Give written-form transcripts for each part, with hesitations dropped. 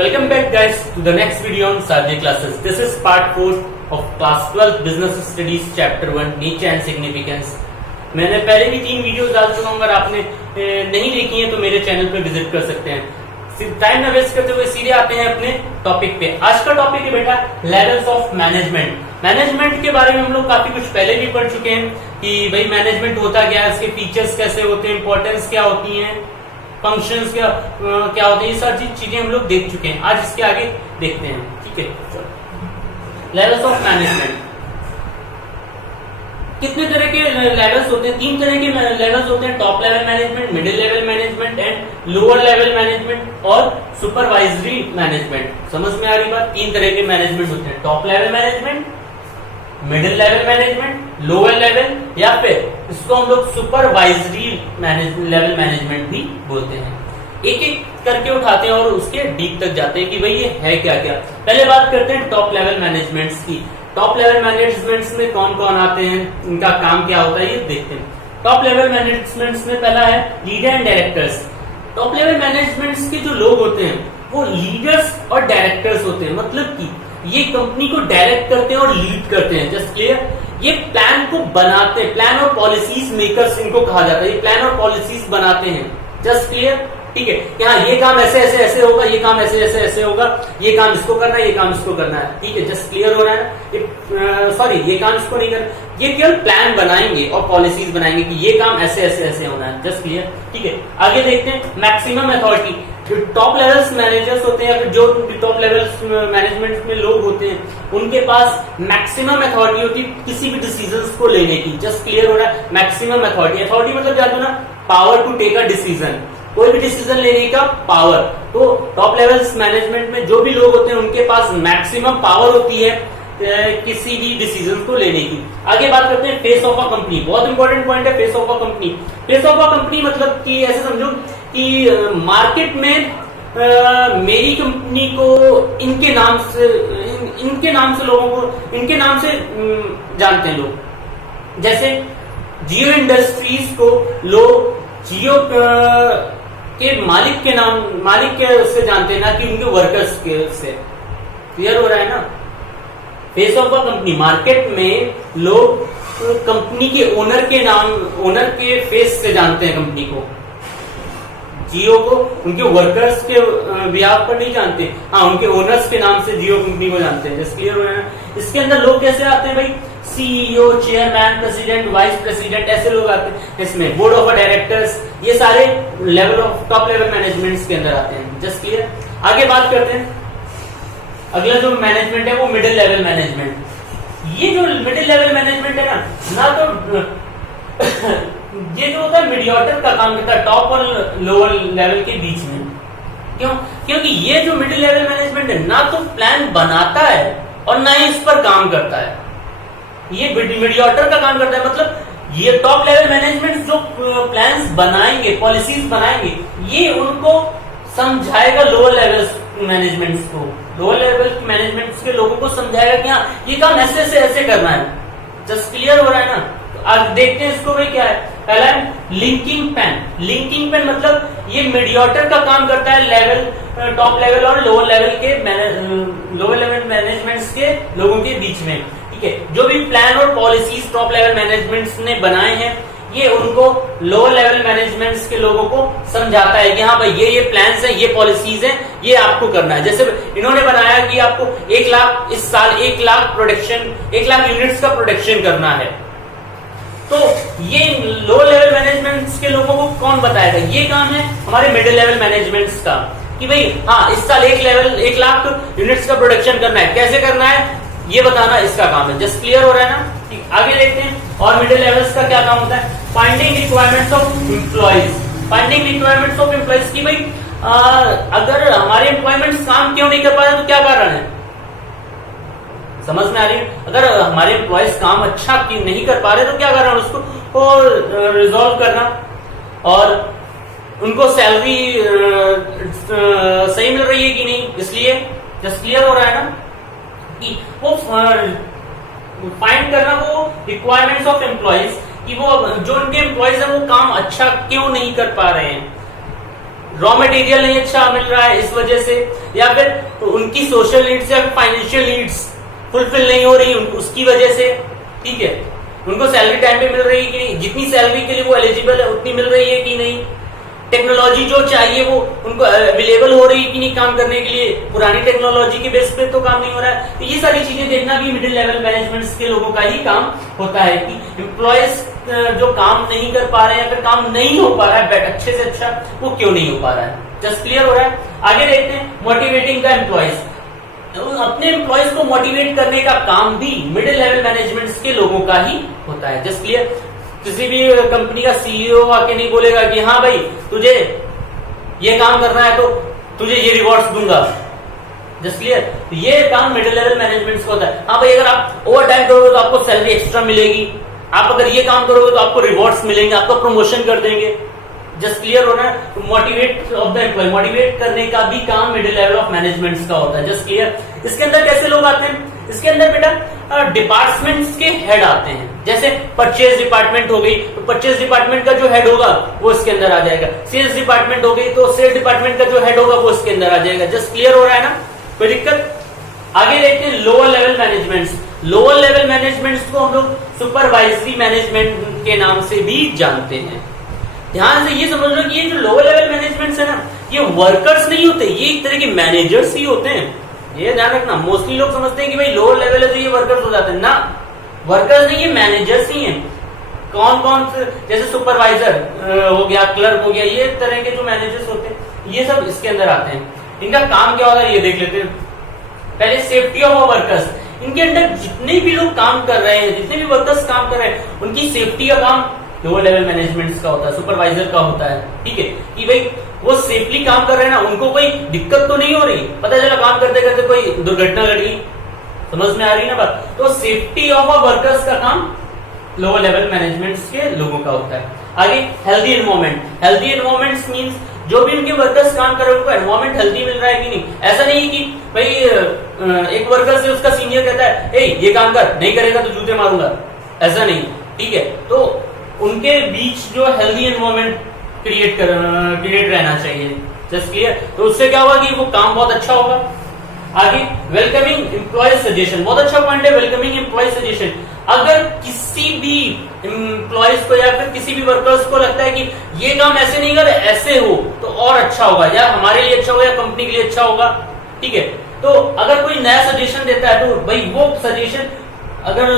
Welcome back guys to the next video on Sajay classes. This is part 4 of class 12 business studies chapter 1 nature and significance. मैंने पहले भी 3 videos डाल चुका हूँ, अगर आपने नहीं देखी हैं तो मेरे चैनल पे विजिट कर सकते हैं। टाइम न वेस्ट करते हुए सीधे आते हैं अपने टॉपिक पे। आज का टॉपिक है बेटा लेवल्स ऑफ मैनेजमेंट। मैनेजमेंट के बारे में हम लोग काफी कुछ पहले भी पढ़ चुके हैं कि भाई मैनेजमेंट होता क्या है, इसके फीचर्स कैसे होते हैं, इंपॉर्टेंस क्या होती है, फंक्शंस क्या होते हैं, ये सारी चीजें हम लोग देख चुके हैं। आज इसके आगे देखते हैं, ठीक है। चलो लेवल्स ऑफ मैनेजमेंट। कितने तरह के लेवल्स होते हैं? 3 तरह के लेवल्स होते हैं, top level management, middle level management and lower level management और सुपरवाइजरी मैनेजमेंट। समझ में आ रही बात? 3 तरह के मैनेजमेंट होते हैं, top level management, middle level management, lower level, या फिर इसको हम लोग सुपरवाइजरी लेवल मैनेजमेंट भी बोलते हैं। एक एक करके उठाते हैं और उसके डीप तक जाते हैं कि भाई ये है क्या क्या। पहले बात करते हैं टॉप लेवल मैनेजमेंट्स की। टॉप लेवल मैनेजमेंट्स में कौन कौन आते हैं, इनका काम क्या होता है, ये देखते हैं। टॉप लेवल मैनेजमेंट्स में पहला है leader and directors. Top level managements के जो लोग होते हैं वो लीडर्स और डायरेक्टर्स होते हैं, मतलब कि ये कंपनी को डायरेक्ट करते हैं और लीड करते हैं। Just clear? ये प्लान को बनाते हैं, प्लान और पॉलिसीज मेकर्स इनको कहा जाता है। ये प्लान और पॉलिसीज बनाते हैं। Just clear? ठीक है कि हाँ ये काम ऐसे ऐसे ऐसे होगा, ये काम ऐसे ऐसे ऐसे होगा, ये काम इसको करना है, ये काम इसको करना है। ठीक है, जस्ट क्लियर हो रहा है ना? सॉरी, ये काम इसको नहीं करना, ये केवल प्लान बनाएंगे और पॉलिसीज बनाएंगे कि ये काम ऐसे ऐसे ऐसे होना है। Just clear? ठीक है, आगे देखते हैं मैक्सिमम अथॉरिटी। जो टॉप लेवल्स मैनेजर्स होते हैं या फिर जो टॉप लेवल्स मैनेजमेंट में लोग होते हैं उनके पास मैक्सिमम अथॉरिटी होती है किसी भी डिसीजंस को लेने की। जस्ट क्लियर हो रहा है? मैक्सिमम अथॉरिटी, अथॉरिटी मतलब जानते हो ना, power to take a decision, कोई भी डिसीजन लेने का पावर। तो टॉप लेवल्स मैनेजमेंट में जो भी लोग होते हैं उनके पास मैक्सिमम पावर होती है किसी भी डिसीजन को लेने की। आगे बात करते हैं फेस ऑफ अ कंपनी। बहुत इंपॉर्टेंट पॉइंट है face of a company. Face of a company मतलब कि ऐसे समझो कि मार्केट में मेरी कंपनी को इनके नाम से लोगों को इनके नाम से जानते हैं लोग। जैसे जियो इंडस्ट्रीज को लोग जियो के मालिक के से जानते हैं ना कि उनके वर्कर्स के से। क्लियर हो रहा है ना? Face of a company, market में लोग कंपनी के ओनर के फेस से जानते हैं कंपनी को। जियो को उनके वर्कर्स के बिहाफ पर नहीं जानते, हाँ उनके ओनर्स के नाम से जियो कंपनी को जानते हैं। जस्ट क्लियर हो रहा है ना? इसके अंदर लोग कैसे आते हैं भाई? CEO, chairman, president, vice president, ऐसे लोग आते हैं। इसमें बोर्ड ऑफ डायरेक्टर्स, ये सारे level of top level managements के अंदर आते हैं। Just clear? आगे बात करते हैं, अगला जो मैनेजमेंट है वो मिडिल लेवल मैनेजमेंट। ये जो मिडिल लेवल मैनेजमेंट है ना तो ये जो होता है मीडिएटर का काम करता है टॉप और लोअर लेवल के बीच में। क्यों? क्योंकि ये जो मिडिल लेवल मैनेजमेंट है ना तो प्लान बनाता है और ना ही इस पर काम करता है। ये मीडिएटर का काम करता है, मतलब ये टॉप लेवल मैनेजमेंट जो प्लान्स बनाएंगे, पॉलिसीज बनाएंगे, ये उनको समझाएगा लोअर लेवल मैनेजमेंट्स को। लोअर लेवल मैनेजमेंट्स के लोगों को समझाएगा कि हाँ ये काम ऐसे ऐसे ऐसे करना है। जस्ट क्लियर हो रहा है ना? तो आज देखते हैं इसको भाई क्या है। पहला है लिंकिंग पेन। लिंकिंग पेन मतलब ये मीडिएटर का काम करता है लेवल, टॉप लेवल और लोअर लेवल मैनेजमेंट्स के लोगों के बीच में। ठीक है, जो भी प्लान और पॉलिसीज टॉप लेवल मैनेजमेंट्स ने बनाए हैं ये उनको लोअर लेवल मैनेजमेंट्स के लोगों को समझाता है कि हाँ भाई ये प्लान्स हैं, ये पॉलिसीज हैं, ये आपको करना है। जैसे इन्होंने बनाया कि आपको 1 लाख इस साल 1 लाख यूनिट्स का प्रोडक्शन करना है, तो ये लोअर लेवल मैनेजमेंट्स के लोगों को कौन बताएगा? ये काम है हमारे मिडिल लेवल मैनेजमेंट्स का कि भाई हाँ इस साल 1 लाख यूनिट्स का प्रोडक्शन करना है, कैसे करना है ये बताना इसका काम है। जस्ट क्लियर हो रहा है ना? ठीक, आगे देखते हैं। और मिडिल लेवल्स का क्या काम होता है? Finding requirements of employees. Finding requirements of employees की भाई अगर हमारे एम्प्लॉयमेंट्स काम क्यों नहीं कर पा रहे तो क्या कारण है? समझ में आ रही है? अगर हमारे एम्प्लॉयज काम अच्छा नहीं कर पा रहे तो क्या कारण, उसको रिजॉल्व करना और उनको सैलरी सही मिल रही है कि नहीं, इसलिए। जस्ट क्लियर हो रहा है ना? कि वो फाइंड करना वो रिक्वायरमेंट्स ऑफ एम्प्लॉयज कि वो जो उनके एम्प्लॉयज है वो काम अच्छा क्यों नहीं कर पा रहे हैं। रॉ मटेरियल नहीं अच्छा मिल रहा है इस वजह से, या फिर उनकी सोशल नीड्स या फाइनेंशियल नीड्स फुलफिल नहीं हो रही उसकी वजह से, ठीक है। उनको सैलरी टाइम पे मिल रही है कि नहीं, जितनी सैलरी के लिए वो एलिजिबल है उतनी मिल रही है कि नहीं, टेक्नोलॉजी जो चाहिए वो उनको अवेलेबल हो रही है कि नहीं काम करने के लिए, पुरानी टेक्नोलॉजी के बेस पे तो काम नहीं हो रहा है। तो ये सारी चीजें देखना भी मिडिल लेवल मैनेजमेंट के लोगों का ही काम होता है कि एम्प्लॉयज जो काम नहीं कर पा रहे हैं या फिर काम नहीं हो पा रहा है अच्छे से अच्छा, वो क्यों नहीं हो पा रहा है। जस्ट क्लियर हो रहा है। आगे देखते हैं मोटिवेटिंग द एम्प्लॉयज। तो अपने एम्प्लॉयज को मोटिवेट करने का काम भी मिडिल लेवल मैनेजमेंट के लोगों का ही होता है। Just clear. किसी भी कंपनी का सीईओ आके नहीं बोलेगा कि हाँ भाई तुझे ये काम करना है तो तुझे ये रिवॉर्ड्स दूंगा। Just clear. तो ये काम मिडिल लेवल मैनेजमेंट का होता है। हाँ भाई अगर आप ओवर टाइम करोगे तो आपको सैलरी एक्स्ट्रा मिलेगी, आप अगर ये काम करोगे तो आपको रिवॉर्ड्स मिलेंगे, आपको प्रमोशन कर देंगे। जस्ट क्लियर होना है। तो motivate of the employee, motivate करने का भी काम मिडिल लेवल ऑफ मैनेजमेंट का होता है। Just clear. इसके अंदर कैसे लोग आते हैं, इसके अंदर बेटा डिपार्टमेंट्स के हेड आते हैं। जैसे परचेज डिपार्टमेंट हो गई तो परचेज डिपार्टमेंट का जो हेड होगा वो इसके अंदर आ जाएगा। सेल्स डिपार्टमेंट हो गई तो सेल्स डिपार्टमेंट का जो हेड होगा वो इसके अंदर आ जाएगा। जस्ट क्लियर हो रहा है ना, कोई दिक्कत। आगे देखते हैं lower level management. Lower level management को हम लोग सुपरवाइजरी मैनेजमेंट के नाम से भी जानते हैं। ध्यान से ये समझ लो कि ये जो लोअर लेवल मैनेजमेंट है ना, ये वर्कर्स नहीं होते, ये एक तरह के मैनेजर्स ही होते हैं। ये ध्यान रखना। मोस्टली लोग समझते हैं कि भाई लोअर लेवल है तो ये वर्कर्स हो जाते हैं ना, वर्कर्स नहीं, ये मैनेजर्स ही हैं। कौन कौन से, जैसे सुपरवाइजर हो गया, क्लर्क हो गया, ये तरह के जो मैनेजर्स होते हैं ये सब इसके अंदर आते हैं। इनका काम क्या होता है ये देख लेते हैं। पहले सेफ्टी ऑफ वर्कर्स। इनके अंदर जितने भी लोग काम कर रहे हैं, जितने भी वर्कर्स काम कर रहे हैं, उनकी सेफ्टी का काम लोअर लेवल मैनेजमेंट का होता है, सुपरवाइजर का होता है। ठीक है कि भाई वो सेफली काम कर रहे हैं ना, उनको कोई दिक्कत तो नहीं हो रही। पता चला काम करते करते कोई दुर्घटना घट गई, समझ में आ रही है ना बात। तो सेफ्टी ऑफ वर्कर्स का काम लोअर लेवल मैनेजमेंट के लोगों का होता है। आगे healthy environment. Healthy environment means जो भी उनके वर्कर्स काम कर रहे हैं उनको एनवायरमेंट हेल्दी मिल रहा है कि नहीं। ऐसा नहीं है कि भाई एक वर्कर से उसका सीनियर कहता है ए ये काम कर, नहीं करेगा तो जूते मारूंगा, ऐसा नहीं। ठीक है, तो उनके बीच जो हेल्दी एनवायरमेंट क्रिएट रहना चाहिए। Just clear. तो उससे क्या होगा कि वो काम बहुत अच्छा होगा। आगे वेलकमिंग एम्प्लॉय सजेशन, बहुत अच्छा पॉइंट है वेलकमिंग एम्प्लॉय सजेशन। अगर किसी भी एम्प्लॉयज को या फिर किसी भी वर्कर्स को लगता है कि ये काम ऐसे नहीं कर ऐसे हो तो और अच्छा होगा, या हमारे लिए अच्छा होगा या कंपनी के लिए अच्छा होगा। ठीक है, तो अगर कोई नया सजेशन देता है तो भाई वो सजेशन अगर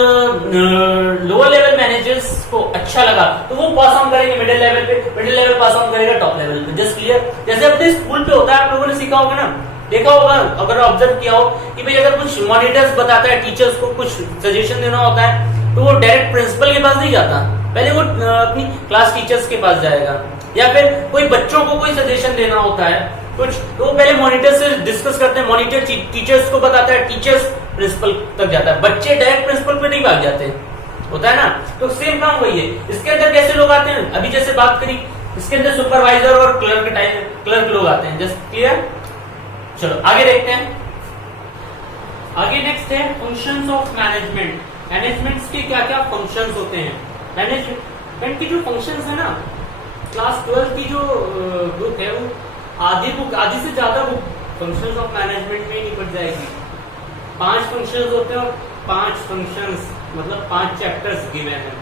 लोअर लेवल मैनेजर्स को अच्छा लगा तो वो पास ऑन करेंगे मिडिल लेवल पे, मिडिल लेवल पास ऑन करेगा टॉप लेवल पे। Just clear. जैसे अपने स्कूल पे होता है, आप लोगों ने सीखा होगा ना, देखा होगा, अगर ऑब्जर्व किया हो कि भाई अगर कुछ मॉनिटर्स बताता है, टीचर्स को कुछ सजेशन देना होता है तो वो डायरेक्ट प्रिंसिपल के पास नहीं जाता, पहले वो अपनी क्लास टीचर्स के पास जाएगा। या फिर कोई बच्चों को कोई सजेशन देना होता है कुछ, तो वो पहले मॉनिटर से डिस्कस करते हैं, मॉनिटर टीचर्स को बताता है, टीचर्स प्रिंसिपल तक जाता है, बच्चे डायरेक्ट प्रिंसिपल पे नहीं भाग जाते, होता है ना। तो सेम काम वही है। इसके अंदर कैसे लोग आते हैं, अभी जैसे बात करी, इसके अंदर सुपरवाइजर और क्लर्क लोग आते हैं। Just clear. चलो आगे देखते हैं। आगे नेक्स्ट है फंक्शंस ऑफ मैनेजमेंट। मैनेजमेंट के क्या क्या फंक्शंस होते हैं। मैनेजमेंट की जो फंक्शंस है ना, क्लास 12 की जो बुक है वो आधी से ज्यादा बुक फंक्शंस ऑफ मैनेजमेंट में निपट जाएगी। 5 फंक्शंस होते हैं और 5 फंक्शंस मतलब 5 चैप्टर्स गिवन है।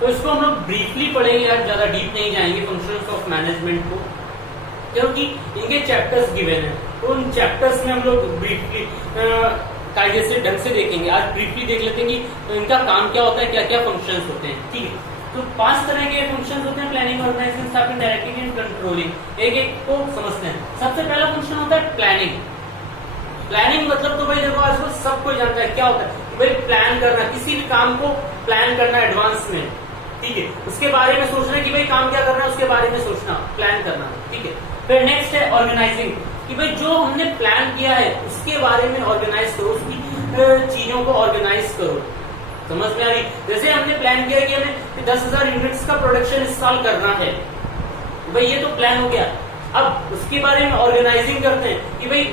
तो इसको हम लोग ब्रीफली पढ़ेंगे, यार ज्यादा डीप नहीं जाएंगे फंक्शंस ऑफ मैनेजमेंट को, क्योंकि इनके चैप्टर्स गिवन है। तो उन चैप्टर्स में हम लोग ब्रीफली कायदे से ढंग से देखेंगे। आज ब्रीफली देख लेते हैं कि तो इनका काम क्या होता है, क्या क्या फंक्शंस होते हैं। ठीक है, तो 5 तरह के फंक्शंस होते हैं, planning, organising, staffing, directing and controlling. एक एक को समझते हैं। सबसे पहला फंक्शन होता है प्लानिंग। प्लानिंग मतलब तो भाई देखो आजकल सब कोई जानता है क्या होता है, भाई प्लान करना, किसी भी काम को प्लान करना एडवांस में। ठीक है, उसके बारे में सोचना कि भाई काम क्या करना है उसके बारे में सोचना, प्लान करना। ठीक है, फिर नेक्स्ट है ऑर्गेनाइजिंग, कि भाई जो हमने प्लान किया है उसके बारे में ऑर्गेनाइज करो, उसकी चीजों को ऑर्गेनाइज करो। समझ में आ रही। जैसे हमने प्लान किया कि हमें 10,000 यूनिट्स का प्रोडक्शन इस साल करना है, भाई ये तो प्लान हो गया। अब उसके बारे में ऑर्गेनाइजिंग करते हैं कि भाई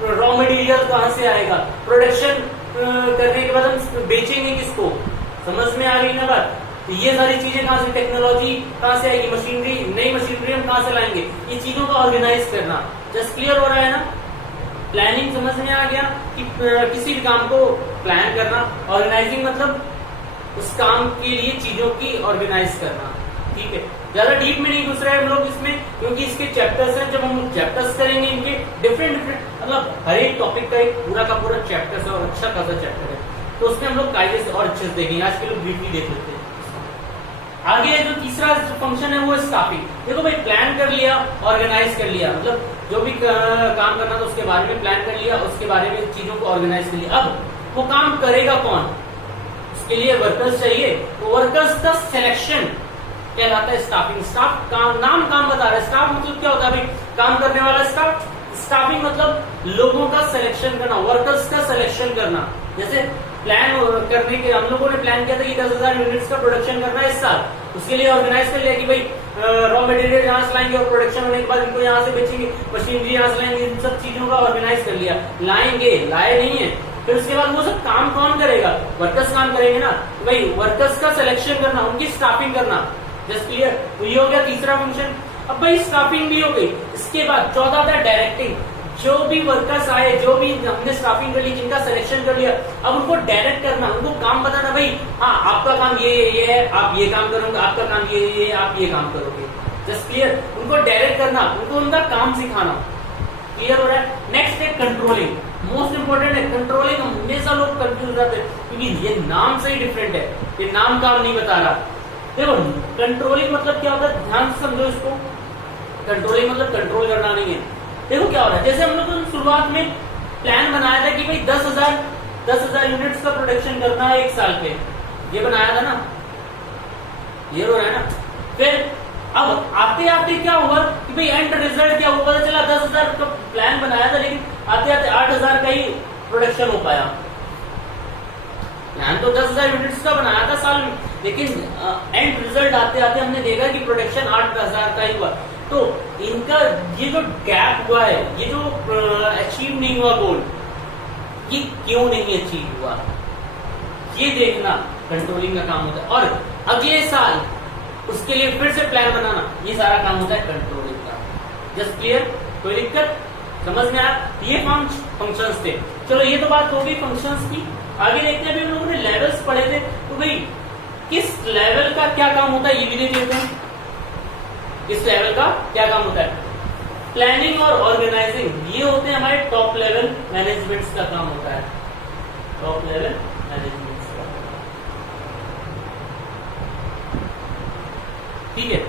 रॉ मटेरियल कहां से आएगा, प्रोडक्शन करने के बाद हम बेचेंगे किसको। समझ में आ रही ना बात। तो ये सारी चीजें कहाँ से, टेक्नोलॉजी कहाँ से आएगी, मशीनरी, नई मशीनरी हम कहाँ से लाएंगे, ये चीजों का ऑर्गेनाइज करना। जस्ट क्लियर हो रहा है ना? प्लानिंग समझ में आ गया कि किसी भी काम को प्लान करना, ऑर्गेनाइजिंग मतलब उस काम के लिए चीजों की ऑर्गेनाइज करना। ठीक है, ज्यादा डीप में नहीं घुस रहे हम लोग इसमें, क्योंकि इसके चैप्टर्स हैं। जब हम चैप्टर्स करेंगे इनके डिफरेंट मतलब हर एक टॉपिक का एक पूरा का पूरा चैप्टर है और अच्छा खासा चैप्टर है, तो उसमें हम लोग कायदे से और अच्छे से देखेंगे। आज के लोग ब्रीफली देख लेते हैं। आगे जो तीसरा फंक्शन है वो है स्टाफिंग। देखो भाई, प्लान कर लिया, ऑर्गेनाइज कर लिया, मतलब जो भी काम करना था उसके बारे में प्लान कर लिया, उसके बारे में चीजों को ऑर्गेनाइज कर लिया। अब वो काम करेगा कौन, उसके लिए वर्कर्स चाहिए। तो वर्कर्स का सिलेक्शन कहलाता है स्टाफिंग। स्टाफ काम, नाम काम बता रहा है। स्टाफ मतलब क्या होता है भाई, काम करने वाला स्टाफ। स्टाफिंग मतलब लोगों का सिलेक्शन करना, वर्कर्स का सिलेक्शन करना। जैसे प्लान करने के हम लोगों ने प्लान किया था कि 10,000 यूनिट्स का प्रोडक्शन करना है इस साल, उसके लिए ऑर्गेनाइज कर लिया कि भाई रॉ मटेरियल यहाँ से लाएंगे और प्रोडक्शन होने के बाद इनको यहाँ से बेचेंगे, मशीनरी यहाँ से लाएंगे, इन सब चीजों का ऑर्गेनाइज कर लिया। लाएंगे, लाए नहीं है, फिर उसके बाद वो सब काम कौन करेगा, वर्कर्स काम करेंगे ना। भाई वर्कर्स का सिलेक्शन करना, उनकी स्टाफिंग करना। Just clear? तो ये हो गया तीसरा फंक्शन। अब भाई स्टाफिंग भी हो गई, इसके बाद चौथा था डायरेक्टिंग। जो भी वर्कर्स आए, जो भी हमने स्टाफिंग कर ली, जिनका सिलेक्शन कर लिया, अब उनको डायरेक्ट करना, उनको काम बताना। भाई हाँ, आपका काम ये है, आप ये काम करोगे, आपका काम ये आप ये काम करोगे। Just clear? उनको डायरेक्ट करना, उनको उनका काम सिखाना। क्लियर हो रहा है? नेक्स्ट है कंट्रोलिंग। मोस्ट इंपोर्टेंट है कंट्रोलिंग। हमेशा लोग कंफ्यूज रहते हैं क्योंकि ये नाम से ही डिफरेंट है, ये नाम काम नहीं बता रहा। देखो कंट्रोलिंग मतलब क्या होता है, ध्यान से समझो इसको। कंट्रोलिंग मतलब कंट्रोल करना नहीं है। देखो क्या हो रहा है, जैसे हम लोग ने शुरुआत में प्लान बनाया था कि भाई 10,000 यूनिट्स का प्रोडक्शन करना है एक साल पे, ये बनाया था ना, ये हो रहा है ना। फिर अब आते आते क्या हुआ कि भाई एंड रिजल्ट क्या हुआ, पता चला 10,000 का प्लान बनाया था, लेकिन आते आते 8,000 का ही प्रोडक्शन हो पाया। प्लान तो 10,000 यूनिट्स का बनाया था साल में, लेकिन एंड रिजल्ट आते आते हमने देखा कि प्रोडक्शन 8,000 का ही हुआ। तो इनका ये जो गैप हुआ है, ये जो अचीव नहीं हुआ गोल, ये क्यों नहीं अचीव हुआ, ये देखना कंट्रोलिंग का काम होता है। और अगले साल उसके लिए फिर से प्लान बनाना, ये सारा काम होता है कंट्रोलिंग का। Just clear? कोई दिक्कत समझ में आया? ये फंक्शंस थे। चलो ये तो बात हो गई फंक्शंस की। आगे देखते हैं, अभी हम लोगों ने लेवल्स पढ़े थे, तो भाई किस लेवल का क्या काम होता है ये भी देख लेते हैं। इस लेवल का क्या काम होता है? प्लानिंग और ऑर्गेनाइजिंग, ये होते हैं हमारे टॉप लेवल मैनेजमेंट्स का काम होता है। टॉप लेवल मैनेजमेंट्स का, ठीक है।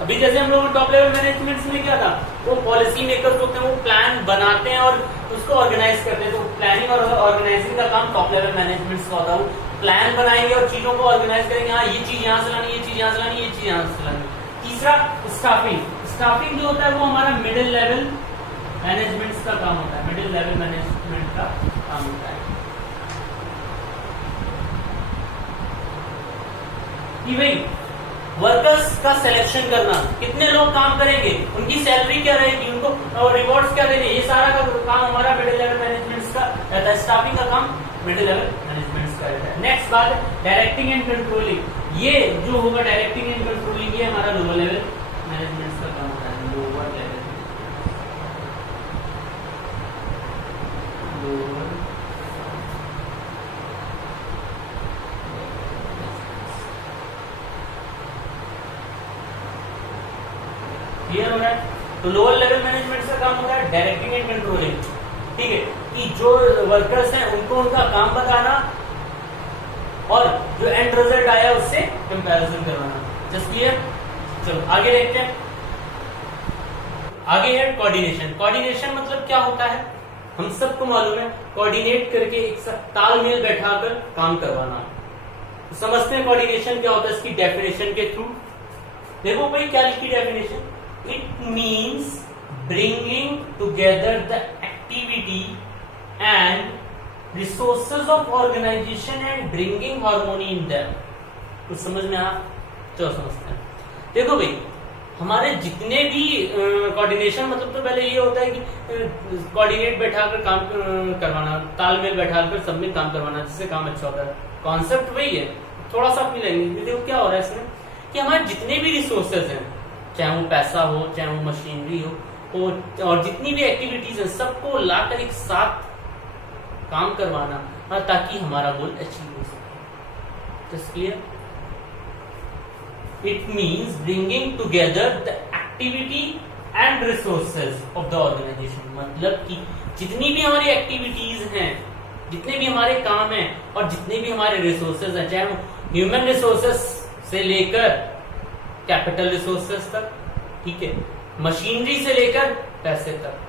अभी जैसे हम लोग टॉप लेवल मैनेजमेंट्स में क्या था, वो पॉलिसी मेकर्स होते हैं, वो प्लान बनाते हैं और उसको ऑर्गेनाइज करते हैं। तो प्लानिंग और ऑर्गेनाइजिंग का काम टॉप लेवल मैनेजमेंट्स का होता है। वो प्लान बनाएंगे और चीजों को ऑर्गेनाइज करेंगे, हाँ ये चीज यहाँ से लानी, ये चीज यहाँ से लानी, ये चीज यहाँ से लानी। तीसरा स्टाफिंग। स्टाफिंग जो होता है वो हमारा मिडिल लेवल मैनेजमेंट का काम होता है। मिडिल लेवल मैनेजमेंट का काम होता है कि भाई वर्कर्स का सिलेक्शन करना, कितने लोग काम करेंगे, उनकी सैलरी क्या रहेगी, उनको रिवॉर्ड्स क्या देंगे, ये सारा का काम हमारा मिडिल लेवल मैनेजमेंट का रहता है। स्टाफिंग का काम मिडिल लेवल मैनेजमेंट का रहता है। नेक्स्ट बात डायरेक्टिंग एंड कंट्रोलिंग। ये जो होगा डायरेक्टिंग एंड कंट्रोलिंग, ये हमारा लोअर लेवल मैनेजमेंट का काम होता है। लोअर लेवल, क्लियर हो रहा है? तो लोअर लेवल मैनेजमेंट का काम होता है डायरेक्टिंग एंड कंट्रोलिंग। ठीक है, कि जो वर्कर्स हैं उनको उनका काम बताना और जो एंड रिजल्ट आया उससे कंपैरिजन करवाना। Just clear? चलो आगे देखते हैं। आगे है कोऑर्डिनेशन। कोऑर्डिनेशन मतलब क्या होता है, हम सबको मालूम है, कोऑर्डिनेट करके एक साथ तालमेल बैठाकर काम करवाना। तो समझते हैं कोऑर्डिनेशन क्या होता है इसकी डेफिनेशन के थ्रू। देखो भाई क्या लिखी definition, it means bringing together the activity and resources of organization and bringing harmony in them। कुछ समझ में आ? चलो समझते हैं। देखो भाई हमारे जितने भी कोऑर्डिनेशन मतलब तो पहले ये होता है कि कोऑर्डिनेट बैठाकर काम करवाना, तालमेल बैठाकर सब में काम करवाना, जिससे काम अच्छा होता है। कॉन्सेप्ट वही है। थोड़ा सा अपनी लैंग्वेज देखो क्या हो रहा है इसमें कि हमारे जितने भी रिसोर्सेज हैं, चाहे वो पैसा हो, चाहे वो मशीनरी हो और जितनी भी एक्टिविटीज है, सबको लाकर एक साथ काम करवाना ताकि हमारा गोल अचीव हो सके। Just clear? It means bringing together the activity and resources of the organisation. मतलब कि जितनी भी हमारी एक्टिविटीज हैं, जितने भी हमारे काम हैं और जितने भी हमारे रिसोर्सेज हैं, चाहे वो ह्यूमन रिसोर्सेज से लेकर कैपिटल रिसोर्सेज तक, ठीक है, मशीनरी से लेकर पैसे तक,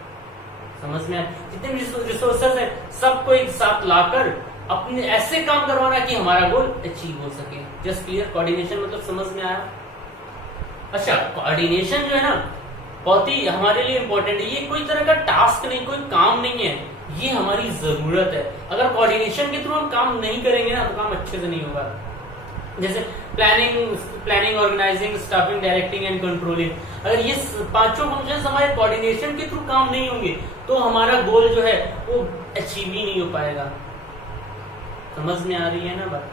समझ में आया? जितने भी रिसोर्सेज हैं सबको एक साथ लाकर अपने ऐसे काम करवाना कि हमारा गोल अचीव हो सके। Just clear? कोऑर्डिनेशन मतलब समझ में आया? अच्छा, कोऑर्डिनेशन जो है ना बहुत ही हमारे लिए इंपॉर्टेंट है। ये कोई तरह का टास्क नहीं, कोई काम नहीं है, ये हमारी जरूरत है। अगर कोऑर्डिनेशन के थ्रू हम काम नहीं करेंगे ना तो काम अच्छे से नहीं होगा। जैसे planning, organising, staffing, directing and controlling, अगर ये पांचों फंक्शंस हमारे कोऑर्डिनेशन के थ्रू काम नहीं होंगे तो हमारा गोल जो है वो अचीव ही नहीं हो पाएगा। समझ में आ रही है ना बात?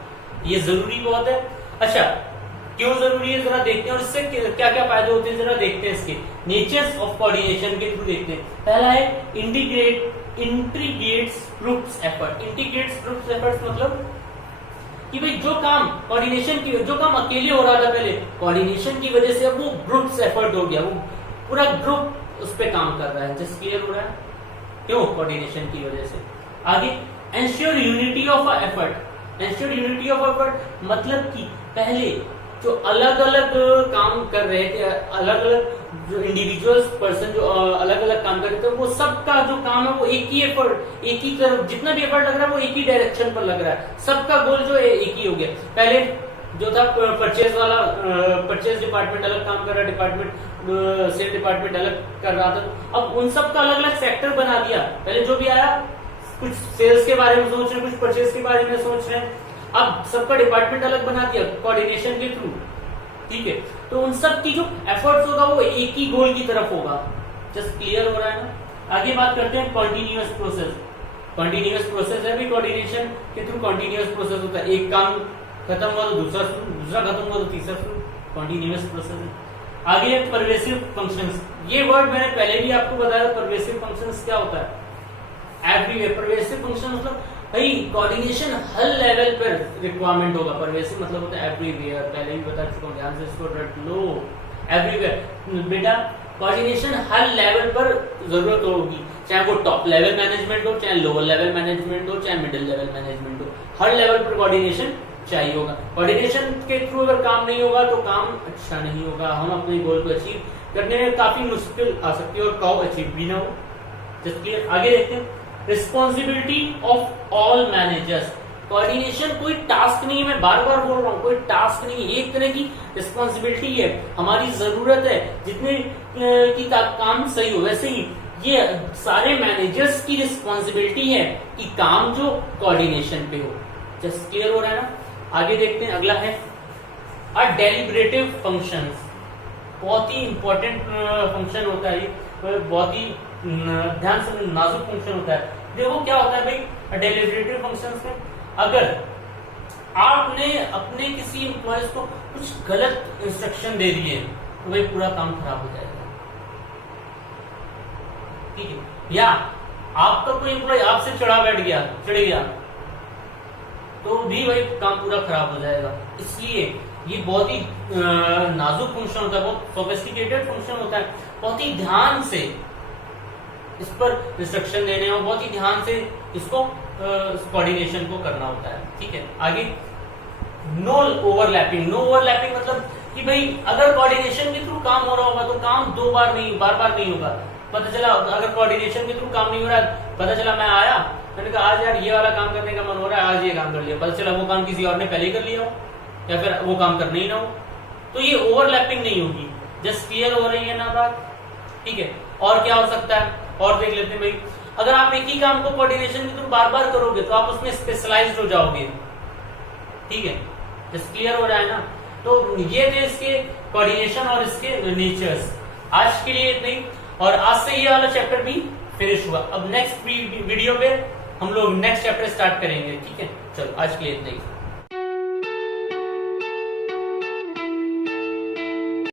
ये जरूरी बहुत है। अच्छा, क्यों जरूरी है जरा देखते हैं, और इससे क्या क्या फायदे होते हैं जरा देखते हैं। इसके नेचर्स ऑफ कोऑर्डिनेशन के थ्रू देखते हैं। पहला है integrates groups effort. Integrates groups effort मतलब कि भाई जो काम कोऑर्डिनेशन की, जो काम अकेले हो रहा था पहले, कोऑर्डिनेशन की वजह से अब वो ग्रुप्स एफर्ट हो गया, वो पूरा ग्रुप उस पर काम कर रहा है। जस्ट क्लियर हो रहा है? क्यों? कोऑर्डिनेशन की वजह से। आगे, ensure unity of effort. Ensure unity of effort मतलब कि पहले जो अलग अलग काम कर रहे थे, अलग अलग जो इंडिविजुअल्स पर्सन जो अलग अलग काम कर रहे थे, वो सबका जो काम है वो एक ही एफर्ट, एक ही तरफ, जितना भी एफर्ट लग रहा है वो एक ही डायरेक्शन पर लग रहा है। सबका गोल जो है एक ही हो गया। पहले जो था परचेज वाला, परचेज डिपार्टमेंट अलग काम कर रहा है, डिपार्टमेंट सेल डिपार्टमेंट अलग कर रहा था। अब उन सबका अलग अलग सेक्टर बना दिया। पहले जो भी आया कुछ सेल्स के बारे में सोच रहे हैं, कुछ परचेज के बारे में सोच रहे हैं, अब सबका डिपार्टमेंट अलग बना दिया कोऑर्डिनेशन के थ्रू, ठीक है। तो उन सब की जो एफर्ट्स होगा वो एक ही गोल की तरफ होगा। जस्ट क्लियर हो रहा है ना? आगे बात करते हैं कॉन्टिन्यूअस प्रोसेस। कॉन्टिन्यूअस प्रोसेस है भी कोऑर्डिनेशन के थ्रू कॉन्टिन्यूअस प्रोसेस होता है। एक काम खत्म हुआ तो दूसरा शुरू, दूसरा खत्म हुआ तो तीसरा शुरू, कॉन्टिन्यूअस प्रोसेस है। आगे है परवेसिव फंक्शंस। ये वर्ड मैंने पहले भी आपको बताया, परवेसिव फंक्शंस क्या होता है? एवरीवेयर। परवेसिव फंक्शन मतलब भाई कोऑर्डिनेशन हर लेवल पर रिक्वायरमेंट होगा। परवेसिव मतलब होता है एवरीवेयर, पहले भी बता चुका हूं, ध्यान से इसको रट लो। एवरीवेयर बेटा, कोऑर्डिनेशन हर लेवल पर जरूरत होगी, चाहे वो टॉप लेवल मैनेजमेंट हो, चाहे लोअर लेवल मैनेजमेंट हो, चाहे मिडिल लेवल मैनेजमेंट हो, हर लेवल पर कोऑर्डिनेशन चाहिए होगा। कोऑर्डिनेशन के थ्रू अगर काम नहीं होगा तो काम अच्छा नहीं होगा, हम अपने गोल को अचीव करने में काफी मुश्किल आ सकती है और कब अचीव भी ना हो। Just clear? आगे देखते हैं responsibility of all managers. Coordination कोई टास्क नहीं है, मैं बार बार बोल रहा हूँ, कोई टास्क नहीं है, एक तरह की रिस्पॉन्सिबिलिटी है, हमारी जरूरत है। जितने की काम सही हो, वैसे ही ये सारे मैनेजर्स की रिस्पॉन्सिबिलिटी है कि काम जो कोऑर्डिनेशन पे हो। जस्ट क्लियर हो रहा है ना? आगे देखते हैं, अगला है डेलिब्रेटिव फंक्शंस। बहुत ही इंपॉर्टेंट फंक्शन होता है, बहुत ही ध्यान से नाजुक फंक्शन होता है। देखो क्या होता है भाई डेलिब्रेटिव फंक्शंस में, अगर आपने अपने किसी एम्प्लॉयज को कुछ गलत इंस्ट्रक्शन दे दिए तो भाई पूरा काम खराब हो जाएगा, ठीक है। या आपका कोई एम्प्लॉय आपसे चढ़ गया तो भी भाई काम पूरा खराब हो जाएगा। इसलिए ये बहुत ही नाजुक फंक्शन होता है, बहुत सोफिस्टिकेटेड फंक्शन होता है। बहुत ही ध्यान से इस पर इंस्ट्रक्शन देने और बहुत ही ध्यान से इसको कोऑर्डिनेशन को करना होता है, ठीक है। आगे नो ओवरलैपिंग। नो ओवरलैपिंग मतलब कि भाई अगर कोऑर्डिनेशन के थ्रू काम हो रहा होगा तो काम बार बार नहीं होगा। पता चला अगर कोऑर्डिनेशन के थ्रू काम नहीं हो रहा, पता चला मैं आया, मैंने कहा आज यार ये वाला काम करने का मन हो रहा है, आज ये काम कर लिया, पता चला वो काम किसी और ने पहले ही कर लिया हो या फिर वो काम करना ही ना हो, तो ये ओवरलैपिंग नहीं होगी। जस्ट क्लियर हो रही है ना बात? ठीक है। और क्या हो सकता है और देख लेते हैं भाई, अगर आप एक ही काम को कोऑर्डिनेशन के थ्रू बार बार करोगे तो आप उसमें स्पेशलाइज्ड हो जाओगे, ठीक है। जस्ट क्लियर हो रहा है ना? तो ये थे इसके कोऑर्डिनेशन और इसके नेचर्स। आज के लिए इतना ही, और आज से ये वाला चैप्टर भी फिनिश हुआ। अब नेक्स्ट वीडियो पे हम लोग नेक्स्ट चैप्टर स्टार्ट करेंगे, ठीक है। चलो आज के लिए इतना ही।